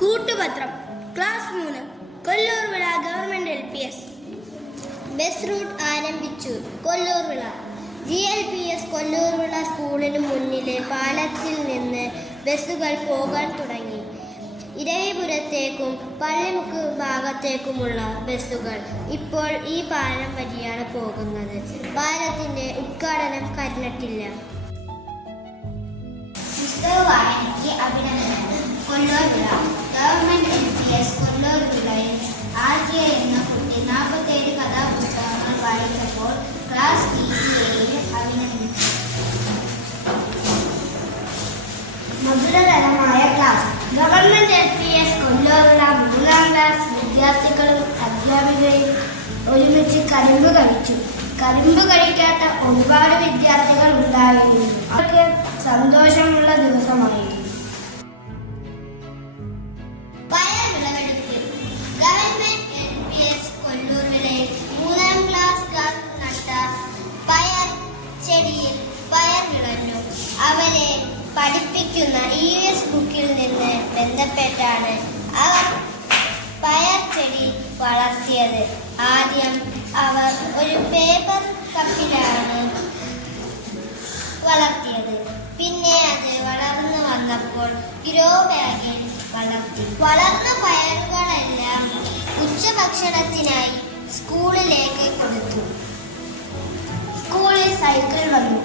കൂട്ടുപത്രം class 3 Kollurvila government LPS. Bus route ആരംഭിച്ചു. Kollurvila GLPS Kollurvila സ്കൂളിന് മുന്നിലെ പാലത്തിൽ നിന്ന് ബസ്സുകൾ പോകാൻ തുടങ്ങി. ഇരവിപുരത്തേക്കും പള്ളിമുക്ക് ഭാഗത്തേക്കുമുള്ള ബസ്സുകൾ ഇപ്പോൾ ഈ പാലം വഴിയാണ് പോകുന്നത്. പാലത്തിന്റെ ഉദ്ഘാടനം കഴിഞ്ഞിട്ടില്ല. പുസ്തക വായനയ്ക്ക് അഭിനന്ദനം. കൊല്ലൂർവിള ഗവൺമെന്റ് LPS കൊല്ലൂർവിളയിൽ ആദ്യ എന്ന കുട്ടി 47 കഥാപുസ്തകങ്ങൾ വായിച്ചപ്പോൾ ക്ലാസ് TTA അഭിനന്ദിച്ചു. മധുരതരമായ ക്ലാസ്. ഗവൺമെന്റ് LPS കൊല്ലൂർവിള 3ാം ക്ലാസ് വിദ്യാർത്ഥികളും അധ്യാപികയും ഒരുമിച്ച് കരിമ്പ് കഴിച്ചു. കരിമ്പ് കഴിക്കാത്ത ഒരുപാട് വിദ്യാർത്ഥികൾ ഉണ്ടായിരുന്നു. അവർക്ക് സന്തോഷമുള്ള ദിവസമായിരുന്നു. പയർ വിളവെടുപ്പ്. ഗവൺമെന്റ് LPS കൊല്ലൂർവിളയിൽ 3ാം ക്ലാസ്സുകാർ നട്ട പയർ ചെടിയിൽ പയർ വിളഞ്ഞു. അവരെ പഠിപ്പിക്കുന്ന EVS ബുക്കിൽ നിന്ന് ബന്ധപ്പെട്ടാണ് അവർ പയർ ചെടി വളർത്തിയത്. ആദ്യം അവർ ഒരു പേപ്പർ കപ്പിലാണ് വളർത്തിയത്. പിന്നെ അത് വളർന്നു വന്നപ്പോൾ ഗ്രോ ബാഗിൽ വളർത്തി. വളർന്ന പയറുകളെല്ലാം ഉച്ചഭക്ഷണത്തിനായി സ്കൂളിലേക്ക് കൊടുത്തു. സ്കൂളിൽ സൈക്കിൾ വന്നു.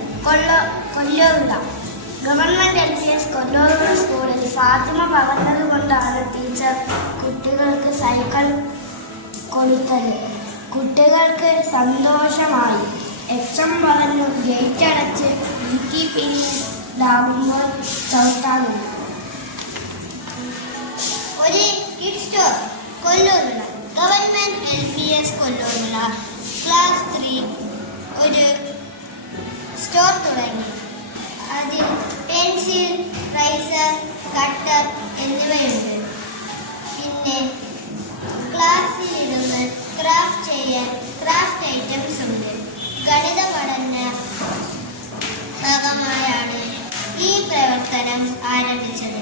കൊല്ലൂർവിള ഗവൺമെന്റ് LPS കൊല്ലൂർവിള സ്കൂളിൽ ഫാത്തിമ പറഞ്ഞത് കൊണ്ടാണ് ടീച്ചർ കുട്ടികൾക്ക് സൈക്കിൾ കൊടുത്തത്. കുട്ടികൾക്ക് സന്തോഷമായി. HM പറഞ്ഞു ഗേറ്റ് അടച്ച് പിന്നീടാവുമ്പോൾ ചവിട്ടാകുന്നു. ഒരു kid store. Kollurvila government LPS Kollurvila class 3 ഒരു സ്റ്റോർ തുടങ്ങി. അതിൽ പെൻസിൽ, റൈസർ, കട്ടർ എന്നിവയുണ്ട്. പിന്നെ ക്ലാസ്സിലിരുന്ന് ക്രാഫ്റ്റ് ചെയ്യാൻ ക്രാഫ്റ്റ് ഐറ്റംസ് ഉണ്ട്. ഗണിത പഠന ഭാഗമായാണ് ഈ പ്രവർത്തനം ആരംഭിച്ചത്.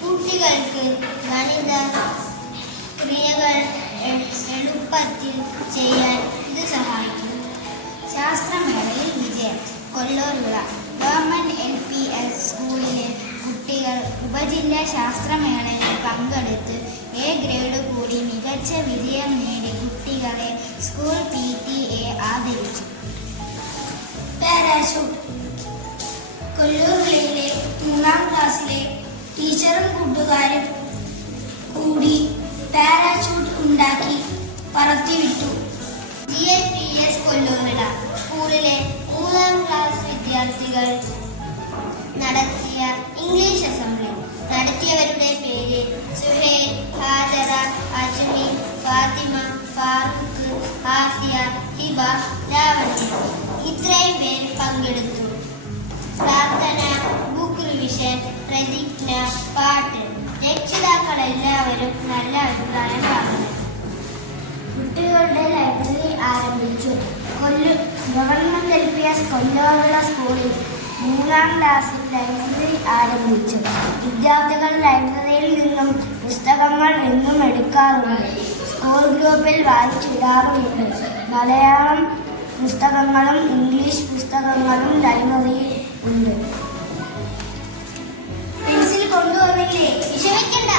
കുട്ടികൾക്ക് ഗണിത ക്രിയകൾ എളുപ്പത്തിൽ ചെയ്യാൻ ഇത് സഹായിക്കും. ശാസ്ത്രമേളയിൽ വിജയം. കൊല്ലൂർവിള ഗവൺമെന്റ് LPS സ്കൂളിലെ കുട്ടികൾ ഉപജില്ലാ ശാസ്ത്രമേളയിൽ പങ്കെടുത്ത് A ഗ്രേഡ് കൂടി മികച്ച വിജയം നേടി കുട്ടികളെ സ്കൂൾ PTA ആദരിച്ചു. പാരാഷൂട്ട്. കൊല്ലൂർവിളയിലെ 3ാം ക്ലാസ്സിലെ ടീച്ചറും കൂട്ടുകാരും കൂടി പാരാഷൂട്ട് ഉണ്ടാക്കി പറത്തിവിട്ടു. GLPS കൊല്ലൂർവിള സ്കൂളിലെ 3ാം ക്ലാസ് വിദ്യാർത്ഥികൾ നടത്തിയ ഇംഗ്ലീഷ് അസംബ്ലി. നടത്തിയവരുടെ പേര് സുഹൈൽ, ഹാജറ, അജ്മി, ഫാത്തിമ, ഫാറൂഖ്, ആസിയ, ഹിബ, ലാവണ്യ. ഇത്രയും പേര് പങ്കെടുത്തു. പ്രാർത്ഥന, ബുക്ക് റിവിഷൻ, പ്രതിജ്ഞ, പാട്ട്. രക്ഷിതാക്കൾ എല്ലാവരും നല്ല അഭിപ്രായം പറഞ്ഞു. കുട്ടികളുടെ ലൈബ്രറി ആരംഭിച്ചു. ഗവൺമെന്റ് LPS കൊല്ലൂർവിള സ്കൂളിൽ 3ാം ക്ലാസ്സിൽ ലൈബ്രറി ആരംഭിച്ചു. വിദ്യാർത്ഥികൾ ലൈബ്രറിയിൽ നിന്നും പുസ്തകങ്ങൾ എന്നും എടുക്കാറുണ്ട്. സ്കൂൾ ഗ്രൂപ്പിൽ വായിച്ചിടാറുമുണ്ട്. മലയാളം പുസ്തകങ്ങളും ഇംഗ്ലീഷ് പുസ്തകങ്ങളും ലൈബ്രറിയിൽ ഉണ്ട്. പെൻസിൽ കൊണ്ടുവന്നില്ലേ? വിഷമിക്കണ്ട,